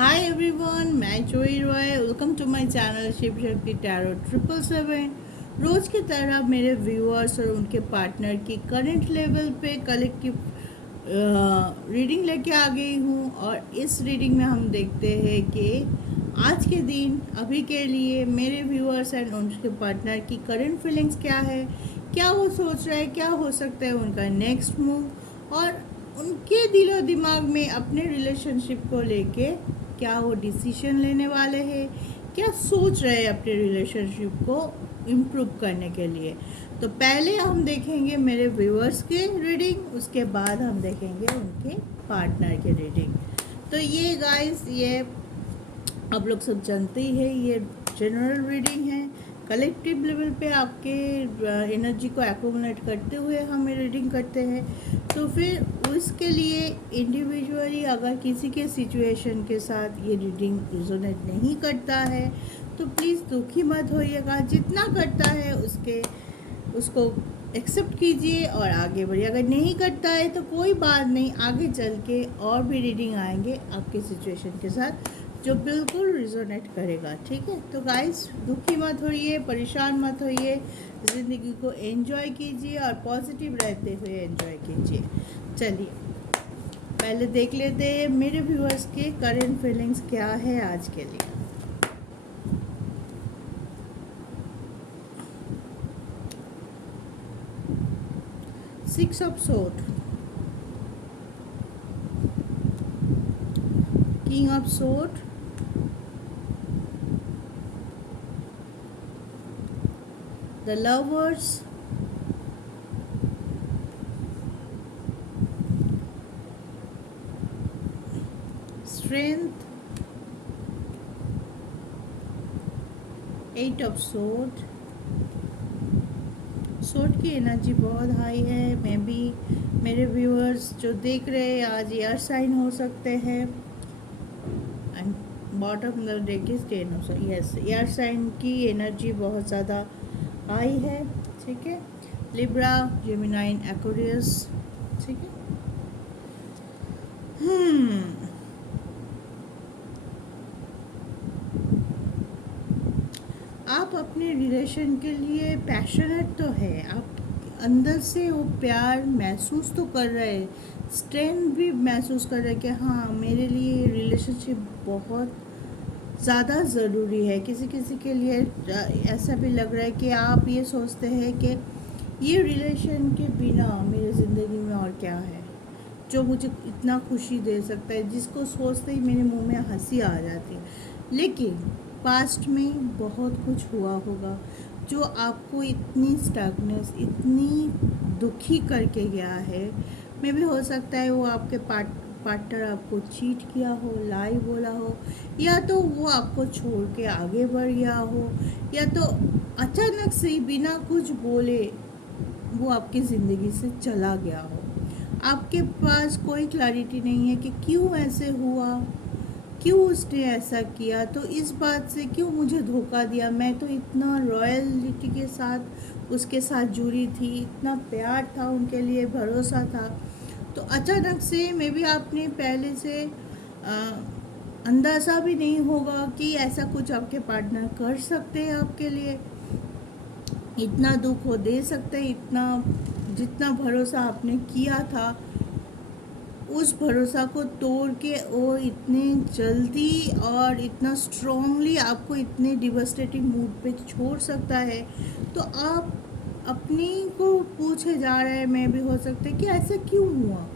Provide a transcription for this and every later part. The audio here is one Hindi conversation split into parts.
हाय एवरीवन, मैं Joy Roy. Welcome to my channel Shiv Shakti tarot 777। रोज़ की तरह मेरे व्यूअर्स और उनके पार्टनर की करंट लेवल पे कलेक्टिव रीडिंग लेके आ गई हूँ। और इस रीडिंग में हम देखते हैं कि आज के दिन अभी के लिए मेरे व्यूअर्स एंड उनके पार्टनर की करंट फीलिंग्स क्या है, क्या वो सोच रहा है, क्या हो सकता है उनका नेक्स्ट मूव, और उनके दिलो दिमाग में अपने रिलेशनशिप को लेके क्या वो डिसीजन लेने वाले हैं, क्या सोच रहे हैं अपने रिलेशनशिप को इम्प्रूव करने के लिए। तो पहले हम देखेंगे मेरे व्यूअर्स की रीडिंग, उसके बाद हम देखेंगे उनके पार्टनर की रीडिंग। तो ये गाइस, ये आप लोग सब जानते ही है, ये जनरल रीडिंग है। कलेक्टिव लेवल पे आपके एनर्जी को एक्यूमुलेट करते हुए हम रीडिंग करते हैं। तो फिर उसके लिए इंडिविजुअली अगर किसी के सिचुएशन के साथ ये रीडिंग रिजोनेट नहीं करता है तो प्लीज़ दुखी मत होइएगा। जितना करता है उसको एक्सेप्ट कीजिए और आगे बढ़िए। अगर नहीं करता है तो कोई बात नहीं, आगे चल के और भी रीडिंग आएंगे आपके सिचुएशन के साथ जो बिल्कुल रिजोनेट करेगा। ठीक है, तो गाइस दुखी मत होइए, परेशान मत होइए, ज़िंदगी को एंजॉय कीजिए और पॉजिटिव रहते हुए एंजॉय कीजिए। चलिए पहले देख लेते हैं मेरे व्यूअर्स के करंट फीलिंग्स क्या है आज के लिए। Six of sword, king of sword, the lovers, strength, eight of sword. Sword की एनर्जी बहुत हाई है। मैं भी मेरे व्यूअर्स जो देख रहे हैं आज एयर साइन हो सकते हैं। And bottom the deck is 10 of sword. Yes, air sign की एनर्जी बहुत ज़्यादा हाई है। ठीक है, लिब्रा, जेमिनाइन, एक्वेरियस। ठीक है, आप अपने रिलेशन के लिए पैशनेट तो है, आप अंदर से वो प्यार महसूस तो कर रहे हैं, स्ट्रेंथ भी महसूस कर रहे हैं कि हाँ मेरे लिए रिलेशनशिप बहुत ज़्यादा ज़रूरी है। किसी किसी के लिए ऐसा भी लग रहा है कि आप ये सोचते हैं कि ये रिलेशन के बिना मेरी ज़िंदगी में और क्या है जो मुझे इतना खुशी दे सकता है, जिसको सोचते ही मेरे मुंह में हंसी आ जाती है। लेकिन पास्ट में बहुत कुछ हुआ होगा जो आपको इतनी स्टकनेस, इतनी दुखी करके गया है। मे भी हो सकता है वो आपके पार्टनर आपको चीट किया हो, लाई बोला हो, या तो वो आपको छोड़ के आगे बढ़ गया हो, या तो अचानक से बिना कुछ बोले वो आपकी ज़िंदगी से चला गया हो। आपके पास कोई क्लैरिटी नहीं है कि क्यों ऐसे हुआ, क्यों उसने ऐसा किया, तो इस बात से क्यों मुझे धोखा दिया। मैं तो इतना रॉयल्टी के साथ उसके साथ जुड़ी थी, इतना प्यार था उनके लिए, भरोसा था। तो अचानक से मे बी आपने पहले से अंदाज़ा भी नहीं होगा कि ऐसा कुछ आपके पार्टनर कर सकते हैं आपके लिए, इतना दुख वो दे सकते हैं, इतना जितना भरोसा आपने किया था उस भरोसा को तोड़ के वो इतने जल्दी और इतना स्ट्रॉन्गली आपको इतने डिवास्टेटिंग मूड पे छोड़ सकता है। तो आप अपनी को पूछे जा रहे हैं, मैं भी हो सकता है कि ऐसा क्यों हुआ।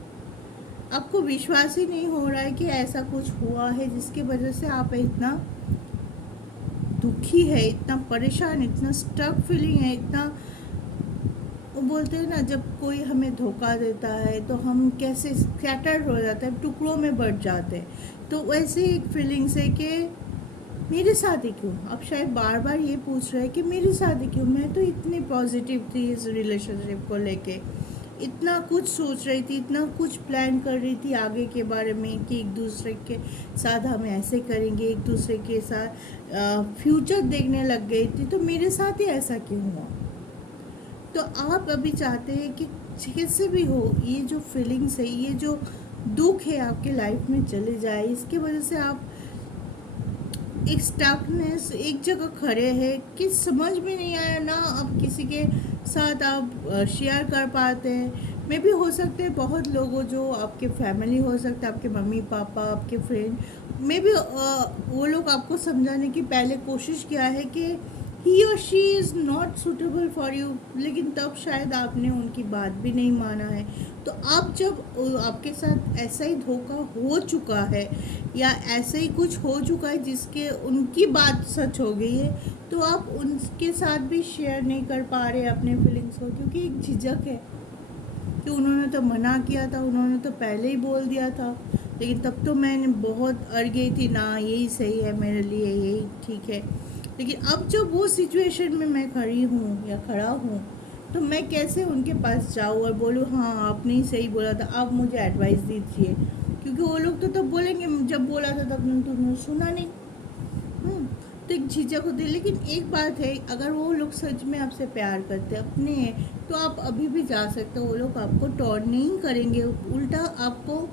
आपको विश्वास ही नहीं हो रहा है कि ऐसा कुछ हुआ है जिसकी वजह से आप इतना दुखी है, इतना परेशान, इतना स्टक फीलिंग है, इतना वो बोलते हैं ना जब कोई हमें धोखा देता है तो हम कैसे स्कैटर्ड हो जाते हैं, टुकड़ों में बट जाते हैं। तो वैसे एक फीलिंग्स है कि मेरे साथ ही क्यों। अब शायद बार बार ये पूछ रहे हैं कि मेरे साथ ही क्यों। मैं तो इतनी पॉजिटिव थी इस रिलेशनशिप को लेके, इतना कुछ सोच रही थी, इतना कुछ प्लान कर रही थी आगे के बारे में कि एक दूसरे के साथ हम ऐसे करेंगे, एक दूसरे के साथ फ्यूचर देखने लग गई थी। तो मेरे साथ ही ऐसा क्यों हुआ। तो आप अभी चाहते हैं कि कैसे भी हो ये जो फीलिंग्स है, ये जो दुख है आपके लाइफ में चले जाए। इसकी वजह से आप एक स्टकनेस, एक जगह खड़े हैं कि समझ में नहीं आया ना, अब किसी के साथ आप शेयर कर पाते हैं। मे भी हो सकते हैं बहुत लोग हो, जो आपके फैमिली हो सकते हैं, आपके मम्मी पापा, आपके फ्रेंड, मे भी वो लोग आपको समझाने की पहले कोशिश किया है कि ही और she is not suitable for you, लेकिन तब शायद आपने उनकी बात भी नहीं माना है। तो अब जब आपके साथ ऐसा ही धोखा हो चुका है या ऐसा ही कुछ हो चुका है जिसके उनकी बात सच हो गई है, तो आप उनके साथ भी शेयर नहीं कर पा रहे अपने फीलिंग्स को, क्योंकि एक झिझक है कि उन्होंने तो मना किया था, उन्होंने तो पहले ही बोल दिया था, लेकिन तब तो मैंने बहुत अड़ गई थी ना, यही सही है मेरे लिए, यही ठीक है। लेकिन अब जब वो सिचुएशन में मैं खड़ी हूँ या खड़ा हूँ, तो मैं कैसे उनके पास जाऊँ और बोलूँ हाँ आपने ही सही बोला था, आप मुझे एडवाइस दीजिए, क्योंकि वो लोग तो तब बोलेंगे जब बोला था तब तुमने सुना नहीं। तो एक झिझक होती है। लेकिन एक बात है, अगर वो लोग सच में आपसे प्यार करते अपने हैं, तो आप अभी भी जा सकते हो, वो लोग आपको टॉर्च नहीं करेंगे, उल्टा आपको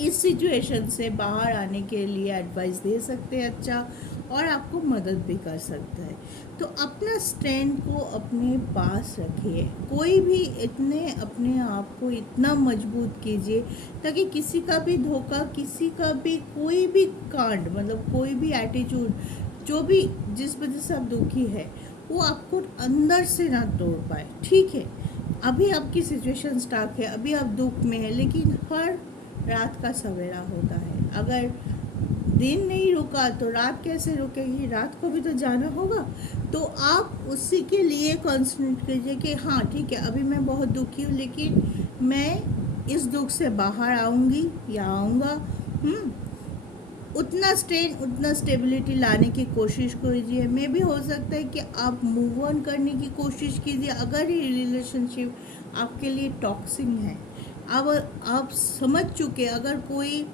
इस सिचुएशन से बाहर आने के लिए एडवाइस दे सकते हैं अच्छा, और आपको मदद भी कर सकता है। तो अपना स्टैंड को अपने पास रखिए, कोई भी इतने अपने आप को इतना मजबूत कीजिए ताकि किसी का भी धोखा, किसी का भी कोई भी कांड, मतलब कोई भी एटीट्यूड, जो भी जिस वजह से आप दुखी है, वो आपको अंदर से ना तोड़ पाए। ठीक है, अभी आपकी सिचुएशन स्टार्ट है, अभी आप दुख में है, लेकिन हर रात का सवेरा होता है। अगर दिन नहीं रुका तो रात कैसे रुकेगी, रात को भी तो जाना होगा। तो आप उसी के लिए कॉन्सेंट्रेट कीजिए कि हाँ ठीक है, अभी मैं बहुत दुखी हूँ, लेकिन मैं इस दुख से बाहर आऊँगी या आऊँगा। उतना स्ट्रेन, उतना स्टेबिलिटी लाने की कोशिश कीजिए। मे भी हो सकता है कि आप मूव ऑन करने की कोशिश कीजिए, अगर ये रिलेशनशिप आपके लिए टॉक्सिक है। अब आप समझ चुके, अगर कोई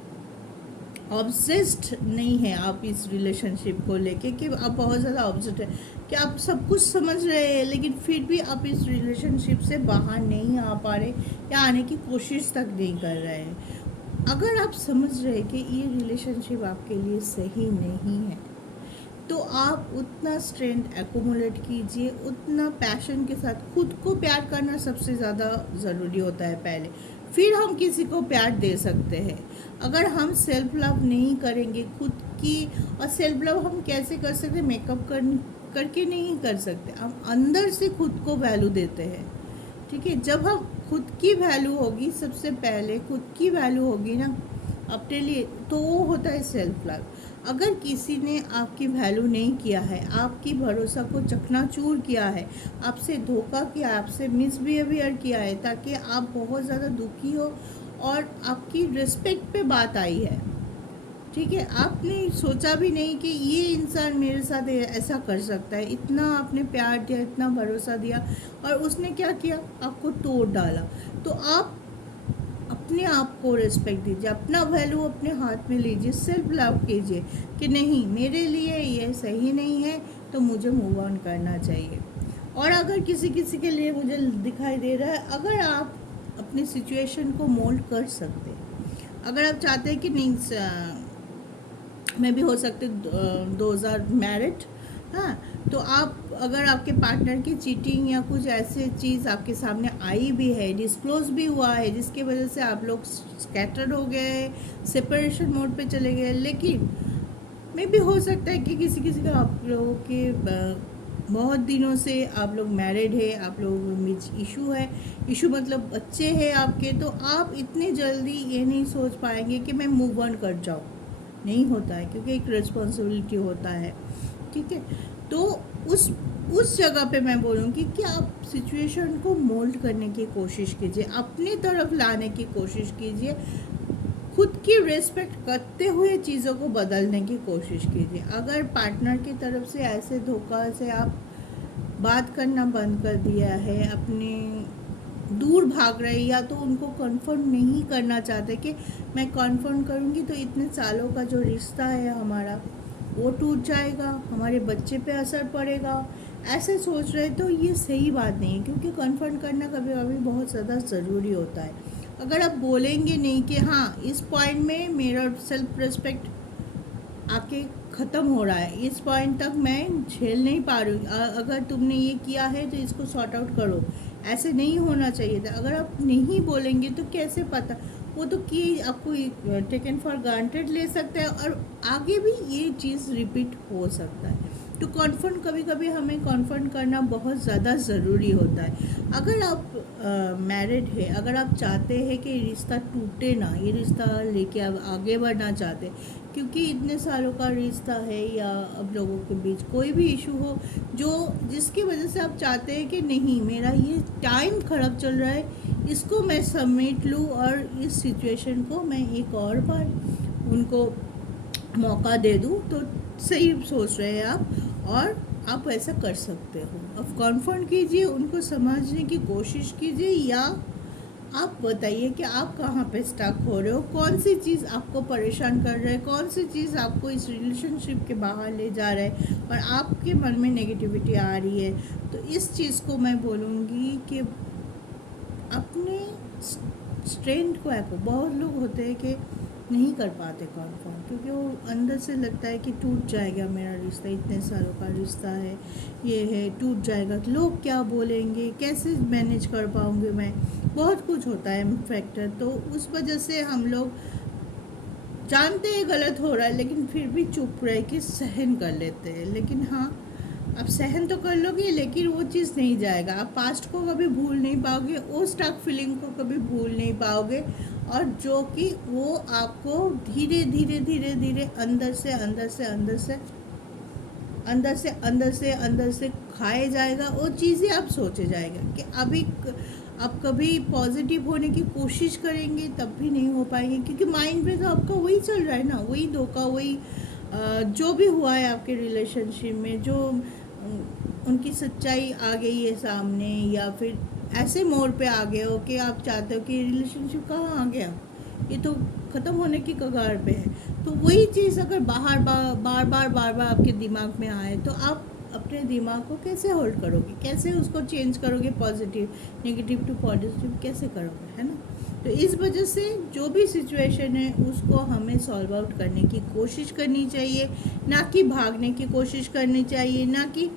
ऑब्सेस्ड नहीं है आप इस रिलेशनशिप को लेके, कि आप बहुत ज़्यादा ऑब्सेस्ड है, कि आप सब कुछ समझ रहे हैं लेकिन फिर भी आप इस रिलेशनशिप से बाहर नहीं आ पा रहे या आने की कोशिश तक नहीं कर रहे हैं। अगर आप समझ रहे कि ये रिलेशनशिप आपके लिए सही नहीं है, तो आप उतना स्ट्रेंथ एक्यूमुलेट कीजिए, उतना पैशन के साथ खुद को प्यार करना सबसे ज़्यादा ज़रूरी होता है पहले, फिर हम किसी को प्यार दे सकते हैं। अगर हम सेल्फ लव नहीं करेंगे खुद की, और सेल्फ लव हम कैसे कर सकते, मेकअप करके नहीं कर सकते, हम अंदर से खुद को वैल्यू देते हैं। ठीक है, जब हम खुद की वैल्यू होगी, सबसे पहले खुद की वैल्यू होगी ना अपने लिए, तो वो होता है सेल्फ लव। अगर किसी ने आपकी वैल्यू नहीं किया है, आपकी भरोसा को चकनाचूर किया है, आपसे धोखा किया, आपसे मिसबिहेवियर किया है ताकि आप बहुत ज़्यादा दुखी हो, और आपकी रिस्पेक्ट पे बात आई है, ठीक है, आपने सोचा भी नहीं कि ये इंसान मेरे साथ ऐसा कर सकता है, इतना आपने प्यार दिया, इतना भरोसा दिया, और उसने क्या किया, आपको तोड़ डाला। तो आप अपने आप को रिस्पेक्ट दीजिए, अपना वैल्यू अपने हाथ में लीजिए, सेल्फ लव कीजिए कि नहीं मेरे लिए ये सही नहीं है, तो मुझे मूव ऑन करना चाहिए। और अगर किसी किसी के लिए मुझे दिखाई दे रहा है, अगर आप अपनी सिचुएशन को मोल्ड कर सकते हैं, अगर आप चाहते हैं कि नहीं मैं भी हो सकते 2000 मैरिड, हाँ, तो आप अगर आपके पार्टनर की चीटिंग या कुछ ऐसे चीज़ आपके सामने आई भी है, डिस्क्लोज भी हुआ है, जिसके वजह से आप लोग स्कैटर्ड हो गए, सेपरेशन मोड पे चले गए, लेकिन मे भी हो सकता है कि किसी किसी का आप लोगों के बहुत दिनों से आप लोग मैरिड है, आप लोगों में इशू है, इशू मतलब बच्चे हैं आपके, तो आप इतनी जल्दी ये नहीं सोच पाएंगे कि मैं मूव ऑन कर जाऊँ, नहीं होता है, क्योंकि एक रिस्पॉन्सिबिलिटी होता है। ठीक है, तो उस जगह पे मैं बोलूँगी कि आप सिचुएशन को मोल्ड करने की कोशिश कीजिए, अपनी तरफ लाने की कोशिश कीजिए, खुद की रिस्पेक्ट करते हुए चीज़ों को बदलने की कोशिश कीजिए। अगर पार्टनर की तरफ से ऐसे धोखा से आप बात करना बंद कर दिया है, अपने दूर भाग रहे, या तो उनको कन्फर्म नहीं करना चाहते कि मैं कन्फर्म करूँगी तो इतने सालों का जो रिश्ता है हमारा वो टूट जाएगा, हमारे बच्चे पे असर पड़ेगा, ऐसे सोच रहे, तो ये सही बात नहीं है, क्योंकि कन्फर्म करना कभी कभी बहुत ज़्यादा ज़रूरी होता है। अगर आप बोलेंगे नहीं कि हाँ इस पॉइंट में मेरा सेल्फ रिस्पेक्ट आके ख़त्म हो रहा है, इस पॉइंट तक मैं झेल नहीं पा रही हूँ, अगर तुमने ये किया है तो इसको सॉर्ट आउट करो, ऐसे नहीं होना चाहिए था। अगर आप नहीं बोलेंगे तो कैसे पता, वो तो कि आपको टेकन फॉर ग्रांटेड ले सकता है और आगे भी ये चीज़ रिपीट हो सकता है। तो कॉन्फ्रंट, कभी कभी हमें कॉन्फ्रंट करना बहुत ज़्यादा ज़रूरी होता है। अगर आप मैरिड है, अगर आप चाहते हैं कि रिश्ता टूटे ना, ये रिश्ता लेके आप आगे बढ़ना चाहते, क्योंकि इतने सालों का रिश्ता है या अब लोगों के बीच कोई भी इशू हो जो जिसकी वजह से आप चाहते हैं कि नहीं, मेरा ये टाइम ख़राब चल रहा है, इसको मैं समेट लूँ और इस सिचुएशन को मैं एक और बार उनको मौका दे दूँ, तो सही सोच रहे हैं आप और आप ऐसा कर सकते हो। अब कॉन्फ्रंट कीजिए, उनको समझने की कोशिश कीजिए, या आप बताइए कि आप कहाँ पे स्टक हो रहे हो, कौन सी चीज़ आपको परेशान कर रहा है, कौन सी चीज़ आपको इस रिलेशनशिप के बाहर ले जा रहा है और आपके मन में नेगेटिविटी आ रही है। तो इस चीज़ को मैं बोलूँगी कि अपने स्ट्रेंथ को एको, बहुत लोग होते हैं कि नहीं कर पाते कॉन्फर्म, क्योंकि वो अंदर से लगता है कि टूट जाएगा मेरा रिश्ता, इतने सालों का रिश्ता है, ये है, टूट जाएगा, लोग क्या बोलेंगे, कैसे मैनेज कर पाऊँगी मैं, बहुत कुछ होता है फैक्टर। तो उस वजह से हम लोग जानते हैं गलत हो रहा है, लेकिन फिर भी चुप रह के सहन कर लेते हैं। लेकिन हाँ, आप सहन तो कर लोगे, लेकिन वो चीज़ नहीं जाएगा, आप पास्ट को कभी भूल नहीं पाओगे, वो स्टक फीलिंग को कभी भूल नहीं पाओगे, और जो कि वो आपको धीरे धीरे धीरे धीरे अंदर से अंदर से अंदर से अंदर से अंदर से अंदर से खाए जाएगा। वो चीज़ें आप सोचे जाएगा कि अभी आप कभी पॉजिटिव होने की कोशिश करेंगे तब भी नहीं हो पाएंगे, क्योंकि माइंड में तो आपका वही चल रहा है ना, वही धोखा, वही जो भी हुआ है आपके रिलेशनशिप में, जो उनकी सच्चाई आ गई है सामने, या फिर ऐसे मोड़ पे आ गए हो कि आप चाहते हो कि रिलेशनशिप कहाँ आ गया, ये तो ख़त्म होने की कगार पे है। तो वही चीज़ अगर बार बार आपके दिमाग में आए, तो आप अपने दिमाग को कैसे होल्ड करोगे, कैसे उसको चेंज करोगे, पॉजिटिव नेगेटिव टू पॉजिटिव कैसे करोगे, है ना। तो इस वजह से जो भी सिचुएशन है उसको हमें सॉल्व आउट करने की कोशिश करनी चाहिए, ना कि भागने की कोशिश करनी चाहिए, ना कि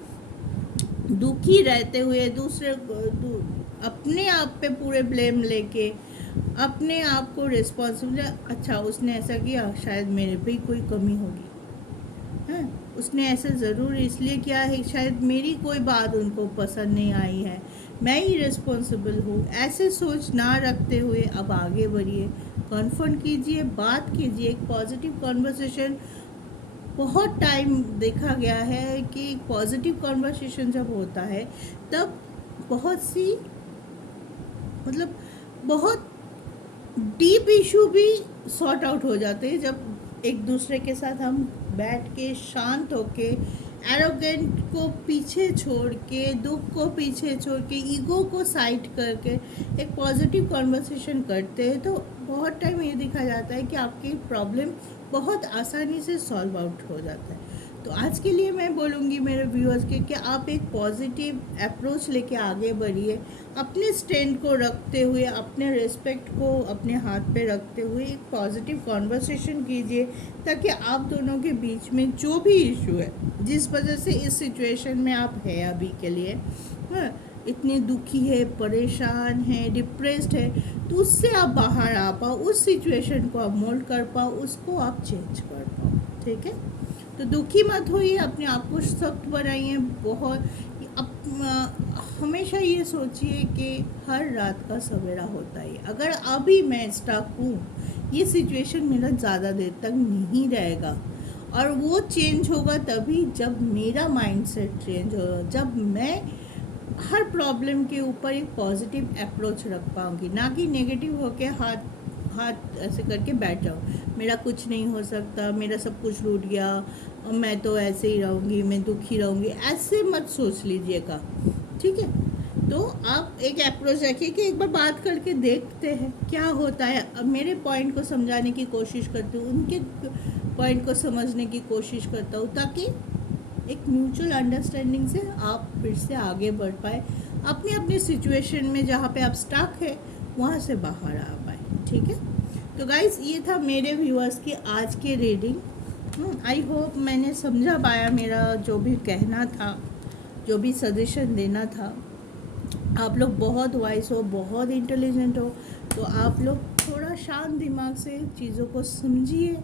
दुखी रहते हुए अपने आप पे पूरे ब्लेम लेके अपने आप को रिस्पॉन्सिबल, अच्छा उसने ऐसा किया, शायद मेरे पे ही कोई कमी होगी, है, उसने ऐसा ज़रूर इसलिए किया है, शायद मेरी कोई बात उनको पसंद नहीं आई है, मैं ही रिस्पॉन्सिबल हूँ, ऐसे सोच ना रखते हुए अब आगे बढ़िए, कॉन्फ्रंट कीजिए, बात कीजिए, एक पॉजिटिव कॉन्वर्सेशन। बहुत टाइम देखा गया है कि पॉजिटिव कॉन्वर्सेशन जब होता है तब बहुत सी, मतलब बहुत डीप इशू भी सॉर्ट आउट हो जाते हैं, जब एक दूसरे के साथ हम बैठ के शांत होके, एरोगेंट को पीछे छोड़ के, दुख को पीछे छोड़ के, ईगो को साइड करके एक पॉजिटिव कॉन्वर्सेशन करते हैं, तो बहुत टाइम ये देखा जाता है कि आपकी प्रॉब्लम बहुत आसानी से सॉल्व आउट हो जाता है। तो आज के लिए मैं बोलूँगी मेरे व्यूअर्स के कि आप एक पॉजिटिव अप्रोच लेके आगे बढ़िए, अपने स्टैंड को रखते हुए, अपने रिस्पेक्ट को अपने हाथ पे रखते हुए एक पॉजिटिव कॉन्वर्सेशन कीजिए, ताकि आप दोनों के बीच में जो भी इशू है, जिस वजह से इस सिचुएशन में आप है अभी के लिए, हाँ, इतनी दुखी है, परेशान है, डिप्रेस्ड है, तो उससे आप बाहर आ पाओ, उस सिचुएशन को आप मोल्ड कर पाओ, उसको आप चेंज कर पाओ, ठीक है। तो दुखी मत होइए, अपने आप को सख्त बनाइए, बहुत हमेशा ये सोचिए कि हर रात का सवेरा होता है। अगर अभी मैं स्टक हूँ, ये सिचुएशन मेरा ज़्यादा देर तक नहीं रहेगा, और वो चेंज होगा तभी जब मेरा माइंडसेट चेंज होगा, जब मैं हर प्रॉब्लम के ऊपर एक पॉजिटिव अप्रोच रख पाऊँगी, ना कि नेगेटिव होके हाथ ऐसे करके बैठ जाओ, मेरा कुछ नहीं हो सकता, मेरा सब कुछ रूठ गया, मैं तो ऐसे ही रहूँगी, मैं दुखी रहूँगी, ऐसे मत सोच लीजिएगा, ठीक है। तो आप एक अप्रोच रखिए कि एक बार बात करके देखते हैं क्या होता है। अब मेरे पॉइंट को समझाने की कोशिश करती हूँ, उनके पॉइंट को समझने की कोशिश करता हूँ, ताकि एक म्यूचुअल अंडरस्टैंडिंग से आप फिर से आगे बढ़ पाए, अपनी अपनी सिचुएशन में जहाँ पे आप स्टक है वहाँ से बाहर आ पाए, ठीक है। तो गाइस, ये था मेरे व्यूअर्स की आज की रीडिंग। आई होप मैंने समझा पाया मेरा जो भी कहना था, जो भी सजेशन देना था। आप लोग बहुत वाइस हो, बहुत इंटेलिजेंट हो, तो आप लोग थोड़ा शांत दिमाग से चीज़ों को समझिए।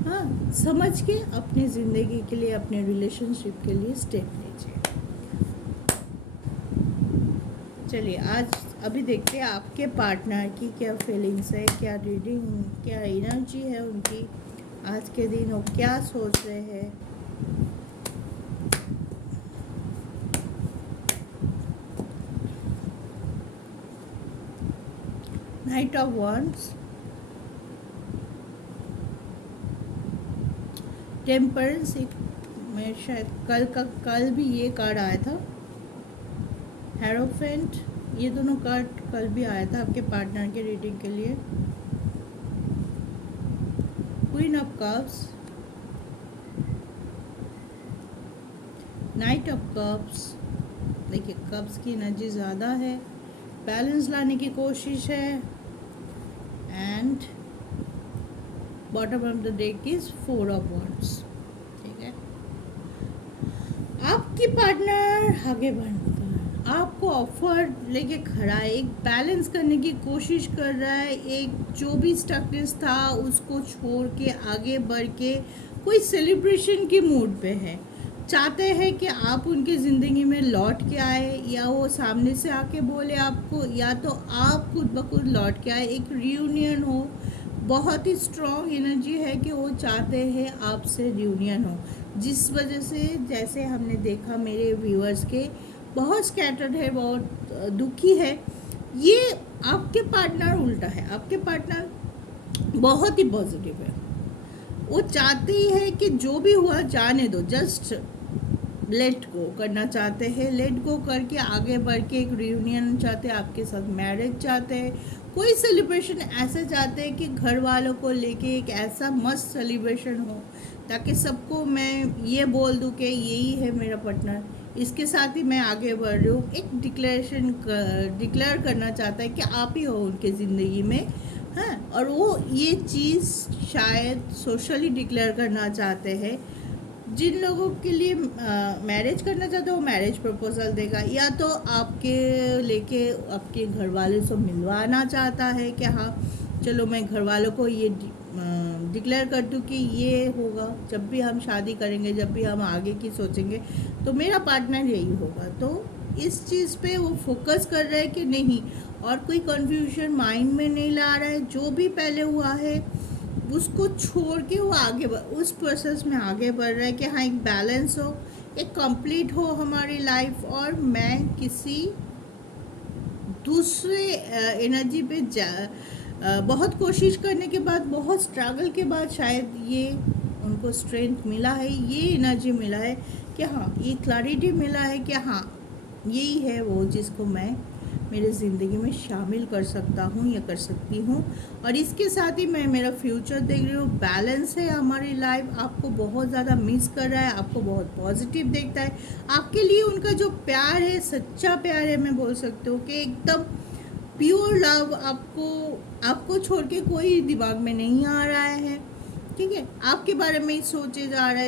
हाँ, समझ के अपनी ज़िंदगी के लिए, अपने रिलेशनशिप के लिए स्टेप लीजिए। चलिए आज अभी देखते हैं आपके पार्टनर की क्या फीलिंग्स है, क्या रीडिंग, क्या एनर्जी है उनकी आज के दिन, वो क्या सोच रहे हैं। नाइट ऑफ wands, टेम्परेंस, मैं शायद कल भी ये कार्ड आया था। हेरोफेंट, ये दोनों कार्ड कल भी आया था आपके पार्टनर के रीडिंग के लिए। Queen of cups, night of cups. देखिए कप्स की एनर्जी ज़्यादा है, बैलेंस लाने की कोशिश है। And bottom of the deck is 4 of wands। ठीक है, आपकी पार्टनर आगे बढ़कर आपको ऑफर लेके खड़ा है, एक बैलेंस करने की कोशिश कर रहा है। एक जो भी स्टकनेस था उसको छोड़ के आगे बढ़ के कोई सेलिब्रेशन की मूड पे है। चाहते हैं कि आप उनकी ज़िंदगी में लौट के आए, या वो सामने से आके बोले आपको, या तो आप खुद ब खुद लौट के आए, एक रियूनियन हो। बहुत ही स्ट्रॉन्ग एनर्जी है कि वो चाहते हैं आपसे रियूनियन हो, जिस वजह से जैसे हमने देखा मेरे व्यूअर्स के बहुत स्कैटर्ड है, बहुत दुखी है। ये आपके पार्टनर उल्टा है, आपके पार्टनर बहुत ही पॉजिटिव है। वो चाहते ही है कि जो भी हुआ जाने दो, जस्ट लेट गो करना चाहते हैं। लेट गो करके आगे बढ़ के एक रियूनियन चाहते हैं, आपके साथ मैरिज चाहते हैं, कोई सेलिब्रेशन ऐसे चाहते हैं कि घर वालों को लेके एक ऐसा मस्त सेलिब्रेशन हो, ताकि सबको मैं ये बोल दूं कि यही है मेरा पार्टनर, इसके साथ ही मैं आगे बढ़ रही हूँ। एक डिक्लेयर करना चाहता है कि आप ही हो उनके ज़िंदगी में। हाँ, और वो ये चीज़ शायद सोशली डिक्लेयर करना चाहते हैं। जिन लोगों के लिए मैरिज करना चाहते हो वो मैरिज प्रपोजल देगा, या तो आपके लेके आपके घर वालों से मिलवाना चाहता है कि हाँ चलो मैं घर वालों को ये डिक्लेयर कर दूँ कि ये होगा, जब भी हम शादी करेंगे, जब भी हम आगे की सोचेंगे तो मेरा पार्टनर यही होगा। तो इस चीज़ पे वो फोकस कर रहा है कि नहीं, और कोई कन्फ्यूजन माइंड में नहीं ला रहा है। जो भी पहले हुआ है उसको छोड़ के वो आगे उस प्रोसेस में आगे बढ़ रहा है कि हाँ एक बैलेंस हो, एक कंप्लीट हो हमारी लाइफ, और मैं किसी दूसरे एनर्जी पे बहुत कोशिश करने के बाद, बहुत स्ट्रगल के बाद शायद ये उनको स्ट्रेंथ मिला है, ये एनर्जी मिला है कि हाँ, ये क्लैरिटी मिला है कि हाँ यही है वो जिसको मैं मेरे ज़िंदगी में शामिल कर सकता हूँ या कर सकती हूँ। और इसके साथ ही मैं मेरा फ्यूचर देख रही हूँ, बैलेंस है हमारी लाइफ। आपको बहुत ज़्यादा मिस कर रहा है, आपको बहुत पॉजिटिव देखता है। आपके लिए उनका जो प्यार है, सच्चा प्यार है, मैं बोल सकती हूँ कि एकदम प्योर लव। आपको छोड़ के कोई दिमाग में नहीं आ रहा है। ठीक है, आपके बारे में ही सोचे जा रहा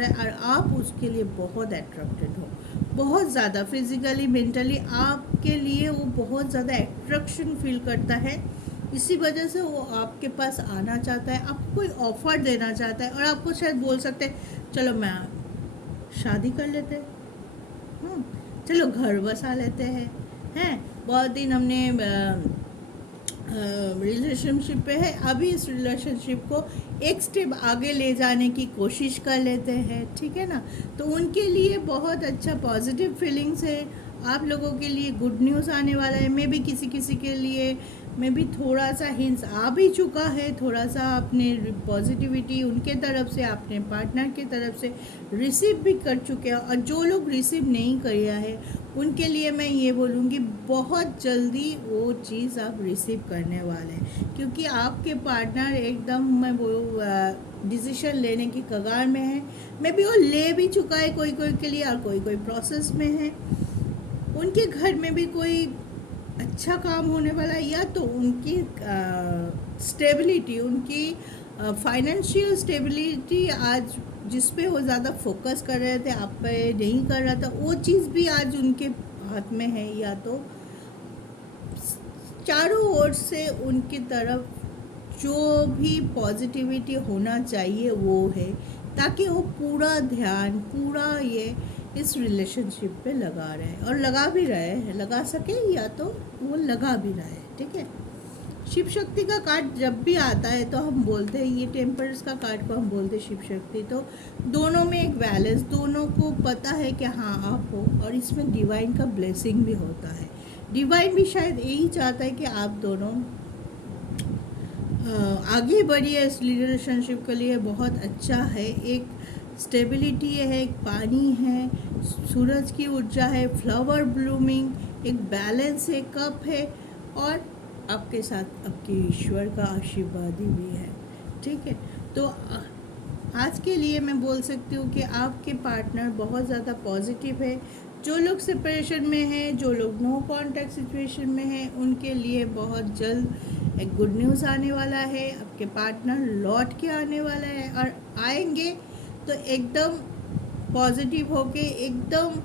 है, और आप उसके लिए बहुत अट्रैक्टेड हो, बहुत ज़्यादा फिजिकली मेंटली आपके लिए वो बहुत ज़्यादा अट्रैक्शन फील करता है। इसी वजह से वो आपके पास आना चाहता है, आपको कोई ऑफ़र देना चाहता है, और आपको शायद बोल सकते हैं चलो मैं शादी कर लेते हैं, चलो घर बसा लेते हैं। बहुत दिन हमने रिलेशनशिप पे है, अभी इस रिलेशनशिप को एक स्टेप आगे ले जाने की कोशिश कर लेते हैं। ठीक है ना, तो उनके लिए बहुत अच्छा पॉजिटिव फीलिंग्स है। आप लोगों के लिए गुड न्यूज़ आने वाला है। मैं भी किसी के लिए मैं भी थोड़ा सा हिंट्स आ भी चुका है, थोड़ा सा अपने पॉजिटिविटी उनके तरफ से, अपने पार्टनर की तरफ से रिसीव भी कर चुके हैं। और जो लोग रिसीव नहीं किया है उनके लिए मैं ये बोलूँगी बहुत जल्दी वो चीज़ आप रिसीव करने वाले हैं, क्योंकि आपके पार्टनर एकदम मैं वो डिसीजन लेने की कगार में है। मैं भी वो ले भी चुका है कोई के लिए, और कोई प्रोसेस में है। उनके घर में भी कोई अच्छा काम होने वाला है, या तो उनकी स्टेबिलिटी, उनकी फाइनेंशियल स्टेबिलिटी आज जिस पे वो ज़्यादा फोकस कर रहे थे, आप पे नहीं कर रहा था, वो चीज़ भी आज उनके हाथ में है, या तो चारों ओर से उनकी तरफ जो भी पॉजिटिविटी होना चाहिए वो है, ताकि वो पूरा ध्यान पूरा ये इस रिलेशनशिप पे लगा रहे और लगा भी रहे हैं, लगा सके या तो वो लगा भी रहे, ठीक है। शिव शक्ति का कार्ड जब भी आता है तो हम बोलते हैं, ये टेम्पर्स का कार्ड को हम बोलते हैं शिव शक्ति, तो दोनों में एक बैलेंस, दोनों को पता है कि हाँ आप हो, और इसमें डिवाइन का ब्लेसिंग भी होता है। डिवाइन भी शायद यही चाहता है कि आप दोनों आगे बढ़िए इस रिलेशनशिप के लिए। बहुत अच्छा है, एक स्टेबिलिटी है, एक पानी है, सूरज की ऊर्जा है, फ्लावर ब्लूमिंग, एक बैलेंस है, कप है, और आपके साथ आपके ईश्वर का आशीर्वाद भी है, ठीक है। तो आज के लिए मैं बोल सकती हूँ कि आपके पार्टनर बहुत ज़्यादा पॉजिटिव है। जो लोग सेपरेशन में हैं, जो लोग नो कॉन्टैक्ट सिचुएशन में हैं, उनके लिए बहुत जल्द एक गुड न्यूज़ आने वाला है। आपके पार्टनर लौट के आने वाला है, और आएंगे तो एकदम पॉजिटिव होके, एकदम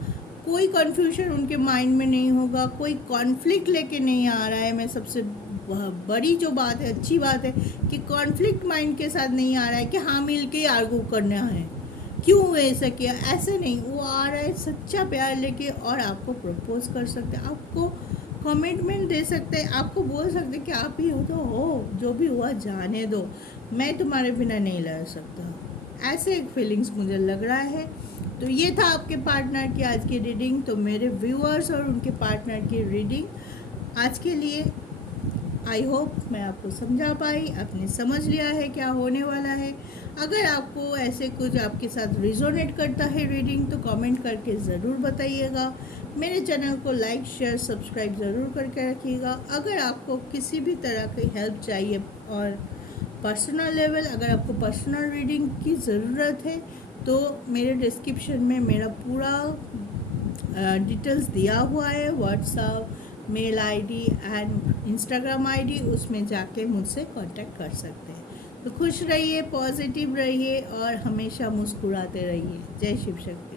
कोई कन्फ्यूजन उनके माइंड में नहीं होगा, कोई कॉन्फ्लिक्ट लेके नहीं आ रहा है। मैं सबसे बड़ी जो बात है, अच्छी बात है कि कॉन्फ्लिक्ट माइंड के साथ नहीं आ रहा है कि हाँ मिल के आर्गू करना है, क्यों ऐसा किया, ऐसे नहीं। वो आ रहा है सच्चा प्यार लेके, और आपको प्रपोज कर सकते हैं, आपको कमिटमेंट दे सकते हैं, आपको बोल सकते हैं कि आप ही हो तो हो, जो भी हुआ जाने दो, मैं तुम्हारे बिना नहीं रह सकता। ऐसे एक फीलिंग्स मुझे लग रहा है। तो ये था आपके पार्टनर की आज की रीडिंग। तो मेरे व्यूअर्स और उनके पार्टनर की रीडिंग आज के लिए, आई होप मैं आपको समझा पाई, आपने समझ लिया है क्या होने वाला है। अगर आपको ऐसे कुछ आपके साथ रिजोनेट करता है रीडिंग, तो कमेंट करके ज़रूर बताइएगा। मेरे चैनल को लाइक शेयर सब्सक्राइब ज़रूर करके रखिएगा। अगर आपको किसी भी तरह की हेल्प चाहिए और पर्सनल लेवल, अगर आपको पर्सनल रीडिंग की ज़रूरत है, तो मेरे डिस्क्रिप्शन में मेरा पूरा डिटेल्स दिया हुआ है, WhatsApp, mail ID and Instagram ID, उसमें जाके मुझसे कांटेक्ट कर सकते हैं। तो खुश रहिए, पॉजिटिव रहिए और हमेशा मुस्कुराते रहिए। जय शिव शक्ति।